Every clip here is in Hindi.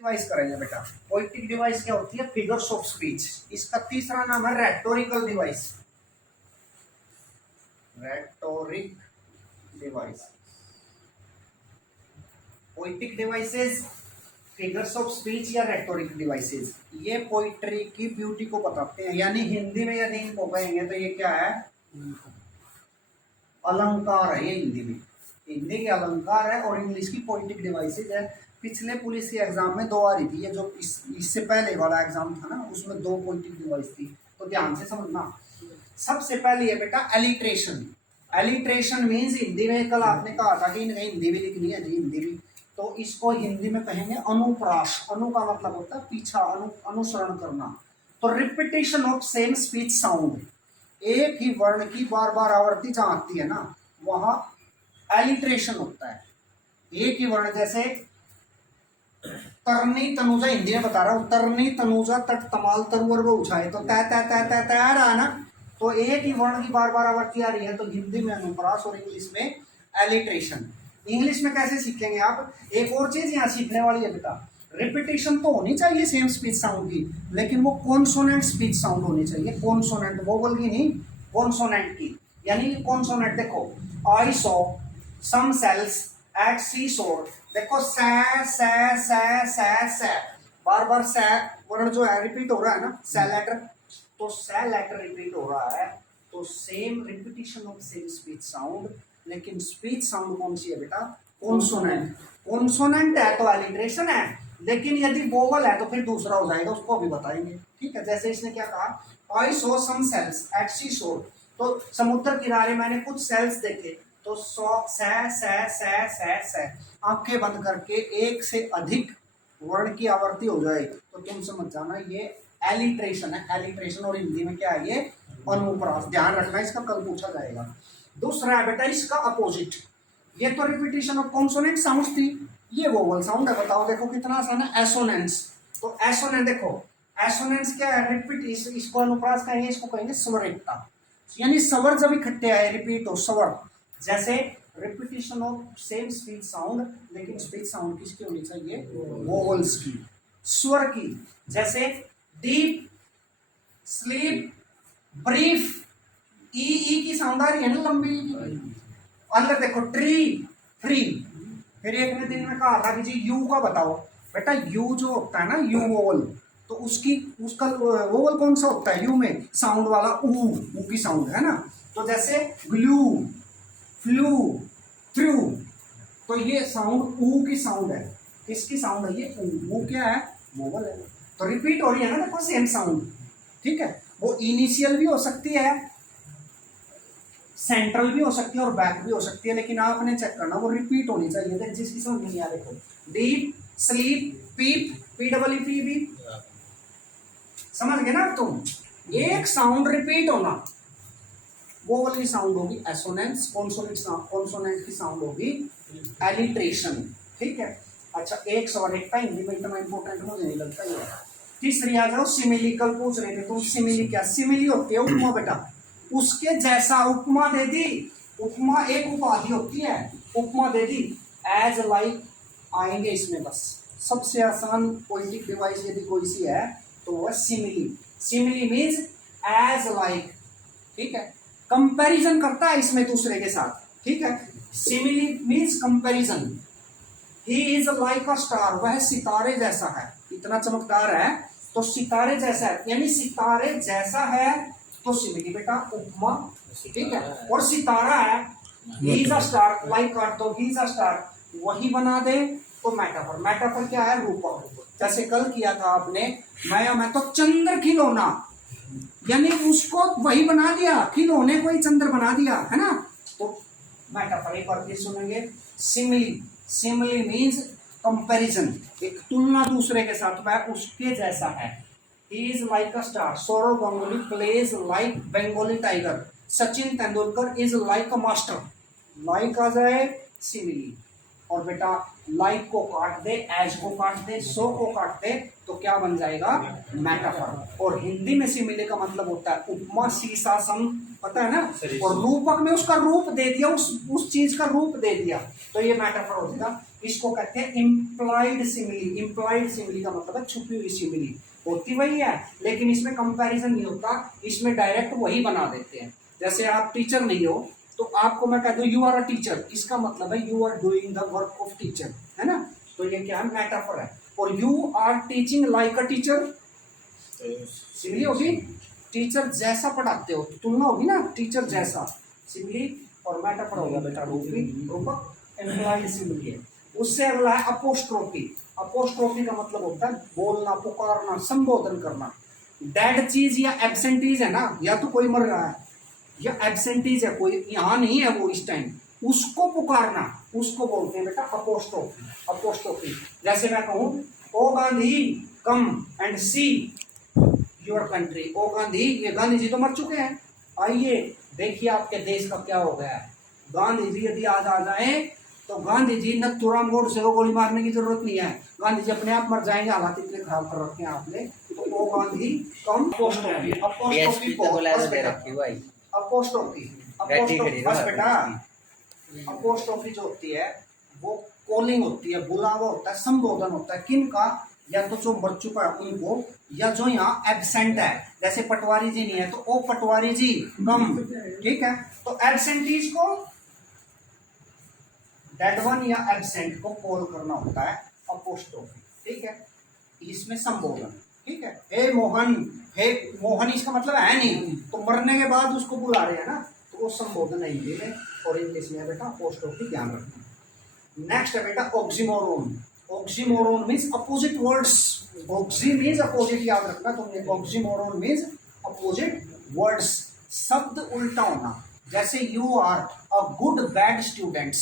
डिवाइस करेंगे बेटा। पोएटिक डिवाइस क्या होती है? Figures of speech. इसका तीसरा नाम है rhetorical device. Rhetoric device, poetic devices, figures of speech या रेटोरिक डिवाइसेस, ये पोइट्री की ब्यूटी को बताते हैं। यानी हिंदी में यदि इनको कहेंगे तो ये क्या है? अलंकार है। ये हिंदी में, हिंदी के अलंकार है और इंग्लिश की पोइटिक डिवाइसेस है। पिछले पुलिस के एग्जाम में 2 आ रही थी। ये जो इससे पहले वाला एग्जाम था ना, उसमें 2 पोइटिक डिवाइस थी, तो ध्यान से समझना। सबसे पहले है बेटा एलिट्रेशन। एलिट्रेशन मीन्स हिंदी में, कल आपने कहा था कि हिंदी भी लिखनी है जी, हिंदी भी, तो इसको हिंदी में कहेंगे अनुप्रास। अनु का मतलब होता है पीछा, अनुसरण करना। तो repetition of same speech sound, एक ही वर्ण की बार बार आवृत्ति जहां आती है ना, वहां एलिट्रेशन होता है। एक ही वर्ण, जैसे तरनी तनुजा, हिंदी में बता रहा हूं, तरनी तनुजा तट तमाल तरुवर वो उछाए, तो तै तै तै तै तै आ रहा है ना, तो एक ही वर्ण की बार बार आवृत्ति आ रही है, तो हिंदी में अनुप्रास और इंग्लिश में एलिट्रेशन। इंग्लिश में कैसे सीखेंगे आप? एक और चीज यहाँ सीखने वाली है बेटा, रिपीटेशन तो होनी चाहिए सेम स्पीच साउंड की, लेकिन वो कॉन्सोनेंट स्पीच साउंड होनी चाहिए। कॉन्सोनेंट, वोवल की नहीं, कॉन्सोनेंट की। यानी कॉन्सोनेंट देखो, I saw some sails at sea shore, देखो सै सै सै सै सै, बार बार सै वर्ण जो है रिपीट हो रहा है ना, सै लेटर, तो सै लेटर रिपीट हो रहा है, तो same repetition of same speech sound. लेकिन स्पीच साउंड कौन सी है बेटा? कॉन्सोनेंट। कॉन्सोनेंट है तो एलिट्रेशन है, लेकिन यदि वोवल है तो फिर दूसरा हो जाएगा, उसको अभी बताएंगे। ठीक है, जैसे इसने क्या कहा, I saw some sails at sea shore, तो समुद्र किनारे मैंने कुछ सेल्स देखे, तो सौ सै सै सै सै सै, आंखें बंद करके एक से अधिक वर्ण की आवृत्ति हो जाए तो तुम समझ जाना ये एलिट्रेशन है। एलिट्रेशन और हिंदी में क्या है? ये अनुप्रास। ध्यान रखना, इसका कल पूछा जाएगा। दूसरा है बेटा इसका अपोजिट, ये तो रिपीटिशन ऑफ कॉन्सोनेंट साउंड थी, ये वोवल साउंड है। बताओ देखो कितना आसान है, एसोनेंस। तो एसोनेंट देखो, एसोनेंस क्या है? रिपीट, इसको अनुप्रास कहेंगे, इसको कहेंगे स्वरिकता। यानी स्वर जब इकट्ठे आए, रिपीट हो स्वर, जैसे repetition of same speech sound, लेकिन स्पीच साउंड किसकी होनी चाहिए? वोवल्स की, स्वर की। जैसे डीप, स्लीप, ब्रीफ, ई की साउंड आ रही है ना, लंबी। अंदर देखो ट्री, फ्री। फिर एक ने दिन में कहा था कि जी यू का बताओ, बेटा यू जो होता है ना, यू वोवल, तो उसका वोवल कौन सा होता है? यू में साउंड वाला ऊ की साउंड है ना। तो जैसे ग्लू, फ्लू, थ्रू, तो ये साउंड ऊ की साउंड है। किसकी साउंड है ये? ऊ क्या है? वोवल है। तो रिपीट हो रही है ना, देखो सेम साउंड। ठीक है, वो इनिशियल भी हो सकती है, सेंट्रल भी हो सकती है और बैक भी हो सकती है, लेकिन आपने चेक करना वो रिपीट होनी चाहिए। देख जिसकी समझ नहीं आ रही, देखो डीप, स्लीप, पीप, पी, समझ गए ना तुम? एक साउंड रिपीट होना, वो वाली साउंड होगी एसोनेंस, कॉन्सोनेंट की साउंड होगी एलिट्रेशन। ठीक है, अच्छा एक सवाल एक टाइम हिंदी में इतना इंपॉर्टेंट मुझे नहीं लगता ये। तीसरी आ जाओ, सिमिली। कल पूछ रहे थे तुम, सिमिली क्या? सिमिली होती है उपमा बेटा, उसके जैसा। उपमा दे दी, उपमा एक उपाधि होती है, उपमा दे दी, एज लाइक आएंगे इसमें। बस सबसे आसान पोएटिक डिवाइस यदि कोई सी है तो वह simile. Simile means as like. ठीक है, कंपैरिजन करता है इसमें दूसरे के साथ। ठीक है, simile means comparison. He is like a star, वह सितारे जैसा है, इतना चमकदार है तो सितारे जैसा है, यानी सितारे जैसा है तो सिमिली बेटा उपमा। ठीक है, और सितारा है, he is a star, like काट दो, ही इज अ स्टार, वही बना दे तो मेटाफर। मेटाफर क्या है? रूपक। जैसे कल किया था आपने, मैं तो चंद्र खिलौना, यानी उसको वही बना दिया, खिलौने को ही चंद्र बना दिया, है ना। तो मेटाफर एक बार फिर सुनेंगे, सिमिली। सिमिली मीन्स कंपैरिजन, एक तुलना दूसरे के साथ, वह उसके जैसा है। He is like a star. Saurav Ganguly plays like Bengali tiger. Sachin Tendulkar is like a master. Like आ जाए सिमिली, और बेटा like को काट दे, as को काट दे, so को काट दे, तो क्या बन जाएगा? मेटाफर। और हिंदी में सिमिली का मतलब होता है उपमा, शीशा, सम, पता है ना। और रूपक में उसका रूप दे दिया, उस चीज का रूप दे दिया, तो ये मेटाफर हो जाएगा। इसको कहते हैं इम्प्लॉइड सिमिली। इम्प्लॉइड सिमिली का मतलब है छुपी हुई सिमिली, होती वही है लेकिन इसमें कंपैरिजन नहीं होता, इसमें डायरेक्ट वही बना देते हैं। जैसे आप टीचर नहीं हो तो आपको मैं कह दूं यू आर अ टीचर, इसका मतलब है you are doing the work of teacher, है ना। तो ये क्या है, मेटाफर है। और you are teaching like a teacher, simile होगी टीचर जैसा पढ़ाते हो, तुलना होगी ना टीचर जैसा, सिमिली। और मेटाफर हो गया बेटा रूपक, एम्प्लॉइड सिमिली है। उससे अगला है अपोस्ट्रोफी। अपोस्ट्रोफी का मतलब होता है बोलना, पुकारना, संबोधन करना। डेड चीज या एब्सेंटीज है ना, या तो कोई मर रहा है या एब्सेंटीज है, कोई यहाँ नहीं है वो इस टाइम, उसको पुकारना, उसको बोलते हैं बेटा अपोस्ट्रोफी। अपोस्ट्रोफी जैसे मैं कहूँ O Gandhi come and see your country. O Gandhi, ये गांधी जी तो मर चुके हैं, आइए देखिए आपके देश का क्या हो गया है। गांधी जी यदि आज आ जाए तो गांधी जी नथुराम गोडसे को गोली मारने की जरूरत नहीं है, गांधी जी अपने आप मर जाएंगे, हालात इतने खराब कर रखे हैं आपने। तो ओ गांधी कम अपोस्ट्रोफी। अपोस्ट्रोफी को अपोस्ट्रोफी बस बेटा, अपोस्ट्रोफी जो होती है वो कॉलिंग होती है, बुलावा होता है, संबोधन होता है। किन का, या तो जो मर चुका है उनको, या जो यहाँ एब्सेंट है। जैसे पटवारी जी नहीं है तो ओ पटवारी जी कम, ठीक है। तो एब्सेंटीज को, डेड वन या एब्सेंट को कॉल करना होता है अपोस्ट्रोफी, ठीक है। इसमें संबोधन, ठीक है। हे मोहन, हे मोहन इसका मतलब है नहीं, तो मरने के बाद उसको बुला रहे हैं ना, तो वो संबोधन है हिंदी में और इंग्लिश में बेटा अपोस्ट्रोफी, ध्यान रखना। नेक्स्ट है बेटा oxymoron. Oxymoron means opposite words. Oxy means opposite, याद रखना तुमने। ऑक्सीमोरोन मींस अपोजिट वर्ड्स, शब्द उल्टा होना। जैसे you are a good bad student,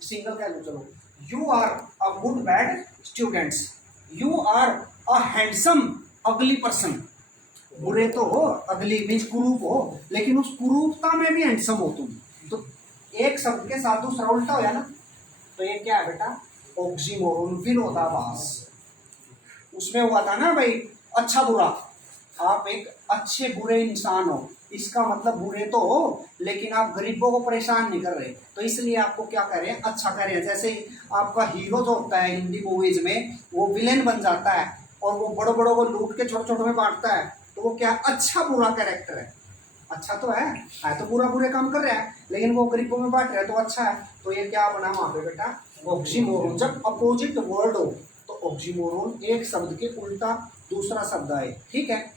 single कह लो चलो, you are a good bad students. You are a handsome ugly person. बुरे तो हो, अगली मीन्स कुरूप हो, लेकिन उस कुरूपता में भी हैंडसम हो तुम। तो एक शब्द के साथ दूसरा उल्टा हो या ना, तो ये क्या है बेटा ऑक्सीमोरोन, विरोधाभास। उसमें हुआ था ना भाई अच्छा बुरा, आप एक अच्छे बुरे इंसान हो, इसका मतलब बुरे तो हो लेकिन आप गरीबों को परेशान नहीं कर रहे, तो इसलिए आपको क्या कह रहे हैं, अच्छा कह रहे हैं। जैसे आपका हीरो जो होता है हिंदी मूवीज में, वो विलेन बन जाता है और वो बड़ों बड़ों को लूट के छोटे छोटे में बांटता है, तो वो क्या अच्छा बुरा कैरेक्टर है। अच्छा तो है तो बुरा बुरे काम कर रहा है, लेकिन वो गरीबों में बांट रहा है तो अच्छा है। तो ये क्या बना वहां पे बेटा ऑक्सीमोरोन। जब अपोजिट वर्ड हो तो ऑक्सीमोरोन, एक शब्द के उल्टा दूसरा शब्द आए, ठीक है।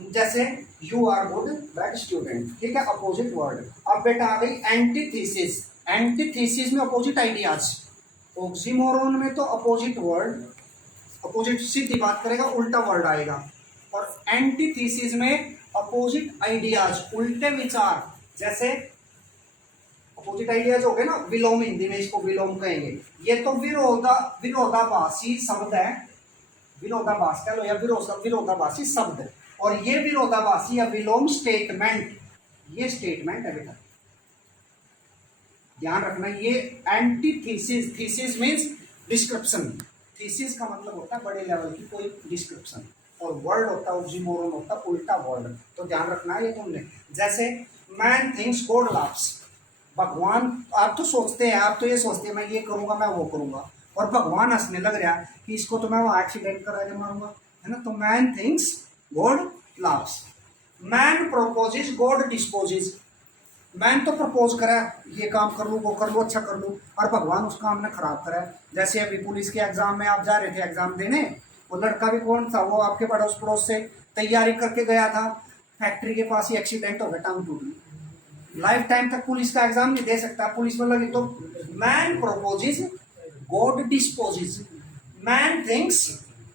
जैसे you are good bad student, ठीक है, अपोजिट वर्ड। अब बेटा आ गई एंटीथीसिस। एंटीथीसिस में अपोजिट आइडियाज। ऑक्सीमोरोन में तो अपोजिट वर्ड, अपोजिट सीधी बात करेगा उल्टा वर्ड आएगा, और एंटीथीसिस में अपोजिट आइडियाज, उल्टे विचार। जैसे अपोजिट आइडियाज हो गए ना, विलोम, हिंदी में इसको विलोम कहेंगे। ये तो विरोधाभासी शब्द है, विरोधाभास कह लो या विरोधाभासी शब्द, और ये विरोधाभासी या विलोम स्टेटमेंट, ये स्टेटमेंट है बेटा, ध्यान रखना। ये antithesis, thesis means description, thesis का मतलब होता है बड़े लेवल की कोई डिस्क्रिप्शन, और वर्ड होता है ऑक्सीमोरोन होता है उल्टा वर्ड, तो ध्यान रखना है ये तुमने। जैसे मैन थिंक्स गॉड लाफ्स, भगवान, आप तो सोचते हैं, आप तो ये सोचते हैं मैं ये करूंगा मैं वो करूंगा, और भगवान हंसने लग रहा है कि इसको तो मैं वो एक्सीडेंट करा के मारूंगा, है ना। तो man thinks God laughs. Man purposes God disposes. Man तो प्रपोज करा ये काम कर लूँ वो कर लूँ अच्छा कर लूँ, और भगवान उस काम ने खराब करा। जैसे अभी पुलिस के एग्जाम में आप जा रहे थे एग्जाम देने, वो लड़का भी कौन था, वो आपके पड़ोस पड़ोस से तैयारी करके गया था, फैक्ट्री के पास ही एक्सीडेंट हो गया, टांग टूट गई। लाइफ टाइम तक पुलिस का एग्जाम नहीं दे सकता, पुलिस में लगी। तो man purposes God disposes, man thinks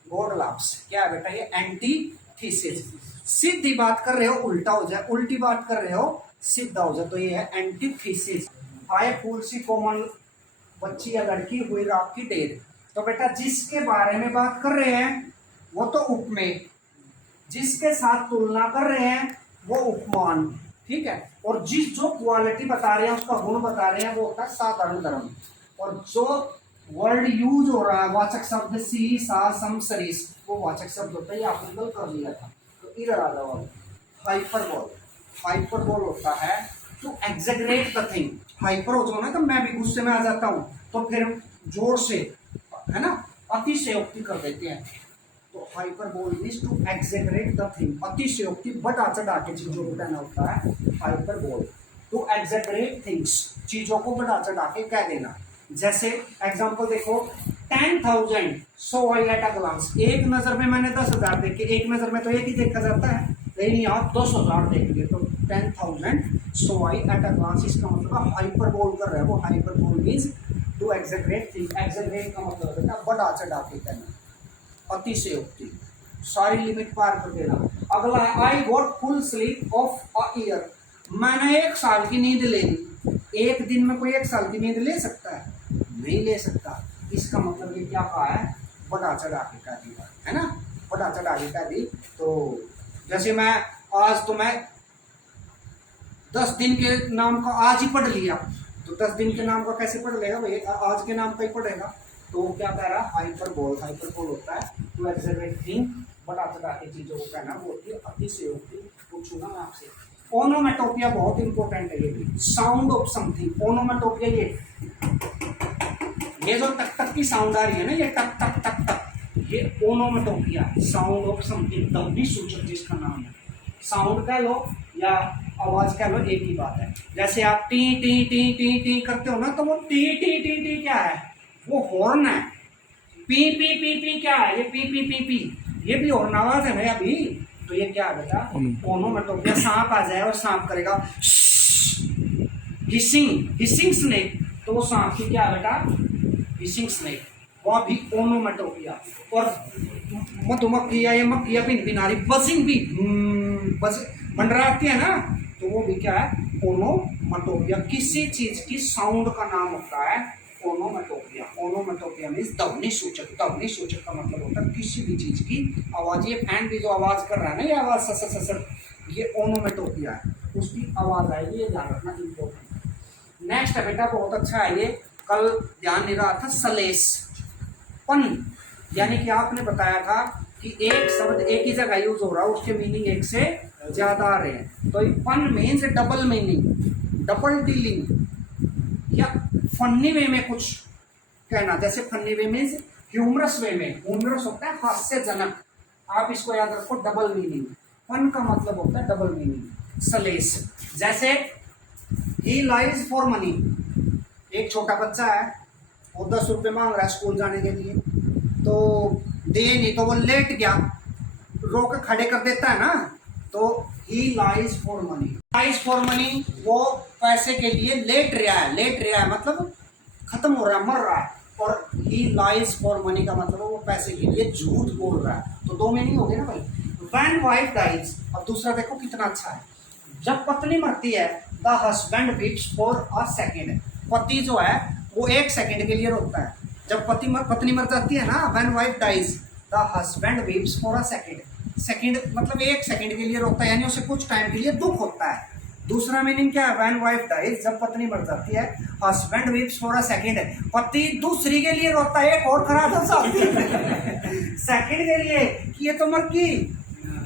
God laughs. क्या है बेटा ये एंटीथीसिस। सीधी बात कर रहे हो उल्टा हो जाए, उल्टी बात कर रहे हो सीधा हो जाए, तो ये है एंटीथीसिस। आए फूल सी कोमल बच्ची या लड़की हुई रात की ढेर। तो बेटा जिसके बारे में बात कर रहे हैं वो तो उपमेय, जिसके साथ तुलना कर रहे हैं वो उपमान, ठीक है। और जिस जो क्वालिटी बता रहे हैं उसका गुण बता रहे हैं वो होता है साधारण धर्म। और जो वर्ड यूज हो रहा है वाचक शब्द सी सा सम सरीस, वो वाचक शब्द होता है, ये आपने कल कर लिया था। तो इधर आ जाओ, हाइपरबोल। हाइपरबोल होता है to exaggerate the thing. Hyper हो जाओ ना तो मैं भी गुस्से में आ जाता हूँ, तो फिर जोर से, है ना, अतिशयोक्ति कर देते हैं। तो hyperbole means to exaggerate the thing, अतिशयोक्ति, बढ़ा चढ़ा के चीजों को कहना होता है हाइपरबोल। टू एग्जैगरेट थिंग्स, चीजों को बढ़ा चढ़ा के कह देना। जैसे एग्जांपल देखो, 10,000 सो आई एट अ ग्लांस, एक नजर में मैंने 10,000 देखे, एक नजर में तो एक ही देखा जाता है, लेकिन यहाँ 10,000 देख लिए तो 10,000 सो आई एट अ ग्लांस, इसका मतलब हाइपरबोल कर रहा है वो। Hyperbole means to exaggerate thing, exaggerate का मतलब होता है बढ़ा चढ़ा के कहना, अतिशयोक्ति, सारी लिमिट पार कर देना। अगला है I got full sleep of a year, मैंने 1 साल की नींद ले ली। एक दिन में कोई 1 साल की नींद ले सकता है? नहीं ले सकता। इसका मतलब ये क्या कहा है, बढ़ा चढ़ा के कह दिया, है ना, बढ़ा चढ़ा के कह दी। तो जैसे मैं आज, तो मैं 10 दिन के नाम का आज ही पढ़ लिया, तो 10 दिन के नाम का कैसे पढ़ लेगा भाई, आज के नाम का ही पढ़ेगा। तो वो क्या कह रहा है, हाइपरबोल। हाइपरबोल होता है टू एग्जैगरेट थिंग, बढ़ा चढ़ा के चीजों को कहना, वो होती है अतिशयोक्ति। पूछूं ना मैं आपसे, ओनोमेटोपिया बहुत इंपॉर्टेंट है ये भी, साउंड ऑफ समथिंग। ओनोमेटोपिया ये जो टक टक की साउंड आ रही है ना, ये टक टक टक टक, ये ओनोमेटोपिया, साउंड ऑफ समथिंग, ध्वनि सूचक जिसका नाम है। साउंड कह लो या आवाज कह लो, एक ही बात है। जैसे आप T T T T T करते हो ना, तो वो टी टी टी टी क्या है, वो हॉर्न है। पी पी पी पी क्या है, ये पी पी पी पी, ये भी हॉर्न आवाज है ना अभी। तो ये क्या है बेटा, ओनोमेटोपिया। सांप आ जाए और सांप करेगा हिसिंग, हिसिंग स्नेक, तो वो सांप की क्या है बेटा, हिसिंग स्नेक, वह भी ओनोमेटोपिया। और मधुमक्खी या ये मक्खियां भी बिनारी बजिंग भी बज मंडराती है ना, तो वो भी क्या है, ओनोमेटोपिया। किसी चीज की साउंड का नाम होता है ओनोमेटोपिया। ओनोमेटोपिया मींस ध्वनि सूचक। ध्वनि सूचक का मतलब होता है किसी भी चीज की आवाज। ये फैन भी जो आवाज कर रहा है ना, ये आवाज ससर ससर, ये ओनोमेटोपिया है, उसकी आवाज आएगी, ये ध्यान रखना इंपॉर्टेंट। नेक्स्ट है बेटा, बहुत अच्छा है ये, कल ध्यान नहीं रहा था, सलेस, पन, यानी कि आपने बताया था कि एक शब्द एक ही जगह यूज हो रहा है, उसके मीनिंग एक से ज्यादा आ रहे हैं। तो पन means double meaning, double dealing, या फनी वे में कुछ कहना। जैसे funny way means humorous way में, ह्यूमरस होता है हास्यजनक, आप इसको याद रखो, डबल मीनिंग। फन का मतलब होता है डबल मीनिंग। सलेस, जैसे ही लाइज फॉर मनी, एक छोटा बच्चा है, वो 10 रुपये मांग रहा है स्कूल जाने के लिए, तो दे नहीं, तो वो लेट गया, रोक खड़े कर देता है ना, तो ही lies for money. Lies for money, वो पैसे के लिए लेट रहा है। लेट रहा है मतलब खत्म हो रहा है, मर रहा है। और ही लाइज फॉर मनी का मतलब वो पैसे के लिए झूठ बोल रहा है। तो दो में नहीं हो गए ना भाई। व्हेन वाइफ डाइज, अब दूसरा देखो कितना अच्छा है, जब पत्नी मरती है, the husband weeps for a second, पति जो है वो 1 सेकेंड के लिए रोता है। जब पत्नी मर जाती है ना, when wife dies the husband weeps for a second, second मतलब 1 सेकेंड के लिए रोता है, यानी उसे कुछ टाइम के लिए दुख होता है। दूसरा मीनिंग क्या है, व्हेन वाइफ डाइज, जब पत्नी मर जाती है, husband weeps for a second, पति दूसरी के लिए रोता है, एक और करा दो साथी सेकेंड के लिए कि ये तो मर गई,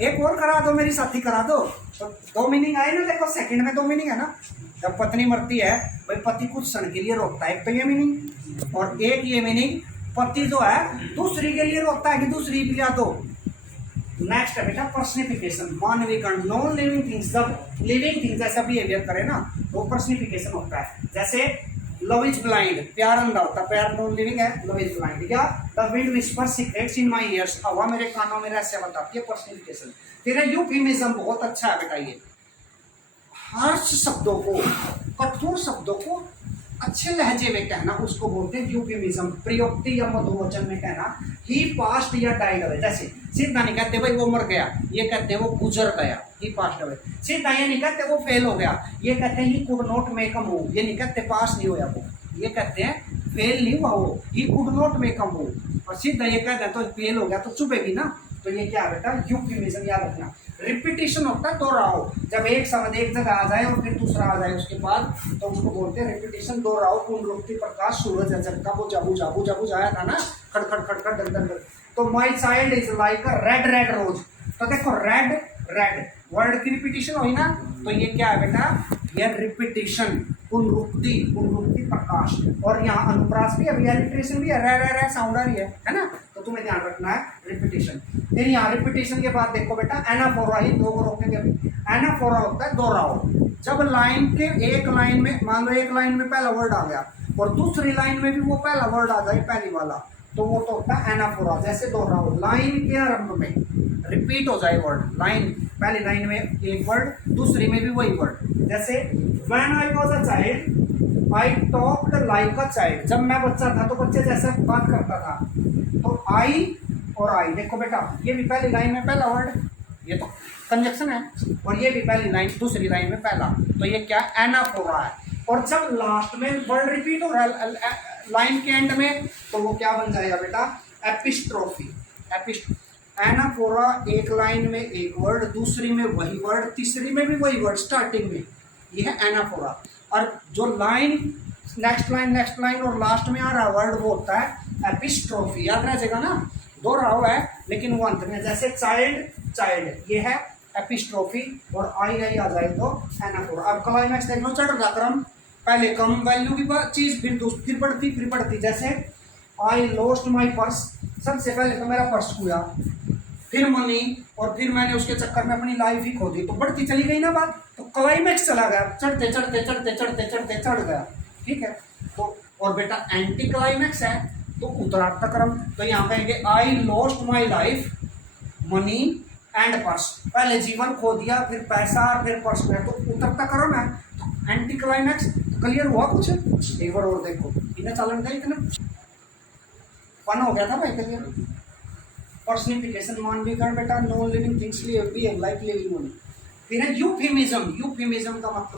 एक और करा दो, मेरी साथी करा दो। तो 2 मीनिंग आए ना, देखो सेकेंड में 2 मीनिंग है ना। जब पत्नी मरती है भाई, पति कुछ क्षण के लिए रोकता है, एक तो ये मीनिंग, और एक ये मीनिंग, पति जो है दूसरी के लिए रोकता है कि दूसरी भी लिया दो। नेक्स्ट है बेटा पर्सनिफिकेशन, मानवीकरण, नॉन लिविंग थिंग्स, जब लिविंग थिंग्स ऐसा बिहेवियर करे ना, तो पर्सनिफिकेशन होता है। जैसे लव इज ब्लाइंड, प्यार अंधा होता है, प्यार नॉन लिविंग है, लव इज ब्लाइंड। क्या, the wind whispers secrets in my years, हवा मेरे कानों में रहस्य बताती है, पर्सनिफिकेशन। फिर है यूफेमिज्म, बहुत अच्छा है बेटा ये, हार्श शब्दों को, कठोर शब्दों को अच्छे लहजे में कहना, उसको बोलते हैं यूफेमिज्म। प्रयोक्ति या मधुवचन में कहना, ही पास्ट या डाइड अवे। जैसे सीधा नहीं कहते भाई वो मर गया, ये कहते हैं वो गुजर गया, ही पास्ट अवे। सीधा ये नहीं कहते वो फेल हो गया, ये कहते हैं he could not make a move, ये नहीं कहते पास नहीं होया वो, ये कहते हैं फेल नहीं हुआ वो, he could not make a move. और सीधा ये कहते हैं तो फेल हो गया तो चुपेगी ना, तो ये क्या बेटा, यूफेमिज्म, याद रखना। रिपीटिशन होता है दोहराओ, जब एक शब्द एक जगह आ जाए और फिर दूसरा आ जाए उसके बाद, तो उसको बोलते हैं रिपीटिशन। दोहराओ, पुनरुक्ति, प्रकाश, सूरज झटका, वो जाबू जाबू जाबू जाया था ना, खड़ खड़ खड़ खड़ डर डर। तो my child is like a red red rose, तो देखो रेड रेड वर्ड की रिपीटिशन हुई ना, तो ये क्या है बेटा, ये रिपीटिशन, पुनरुक्ति प्रकाश। और यहाँ अनुप्रास भी है, एलिट्रेशन भी है, रह साउंड आ रही है ना, तो तुम्हें ध्यान रखना है रिपीटिशन। फिर यहाँ रिपीटिशन के बाद देखो बेटा एनाफोरा, ही दो को रोकेंगे अभी। एनाफोरा होता है दोहराव, जब लाइन के एक लाइन में, मान लो एक लाइन में पहला वर्ड आ गया और दूसरी लाइन में भी वो पहला वर्ड आ जाए पहली वाला, तो वो तो होता है एनाफोरा। जैसे दोहराव, लाइन के आरंभ में रिपीट हो जाए वर्ड, लाइन पहली लाइन में एक वर्ड, दूसरी में भी वही वर्ड। जैसे when I was a child I talked like a child, जब मैं बच्चा था तो बच्चे जैसे बात करता था। तो आई और आई देखो बेटा, ये भी पहली लाइन में पहला वर्ड, ये तो कंजक्शन है, और ये भी पहली लाइन दूसरी लाइन में पहला, तो ये क्या एनाफोरा है। और जब लास्ट में वर्ड रिपीट हो रहा है लाइन के एंड में, तो वो क्या बन जाएगा बेटा, एपिस्ट्रोफी। एनाफोरा, एक लाइन में एक वर्ड, दूसरी में वही वर्ड, तीसरी में भी वही वर्ड स्टार्टिंग में, ये है एनाफोरा। और जो लाइन नेक्स्ट लाइन और लास्ट में आ रहा वर्ड वो होता है एपिस्ट्रोफी। याद रह जाएगा ना, दोहराव है लेकिन वो अंत में, जैसे चाइल्ड ये है एपिस्ट्रोफी, और आई आ जाए तो एनाफोरा। अब क्लाइमैक्स देख लो, चढ़ रहा क्रम, पहले कम वैल्यू की चीज, फिर बढ़ती। जैसे आई लॉस्ट माई पर्स, सबसे पहले तो मेरा पर्स खोया, फिर मनी, और फिर मैंने उसके चक्कर में अपनी लाइफ ही खो दी, तो बढ़ती चली गई ना बात, तो क्लाइमैक्स चला गया, चढ़ते चढ़ गया, ठीक है। तो और बेटा एंटी क्लाइमैक्स है तो उत्तरार्थ क्रम, तो यहाँ कहेंगे I lost my life, money and purse, पहले जीवन खो दिया, फिर पैसा, फिर पर्स खोया, तो उतरता क्रम है। तो एंटी क्लाइमैक्स क्लियर हुआ कुछ, एक बार और देखो, इन्हें चलन का इतना फन हो गया था भाई, क्लियर। पर्सनिफिकेशन मान भी कर बेटा, non living things behave like living only. फिर है यूफेमिज्म का मतलब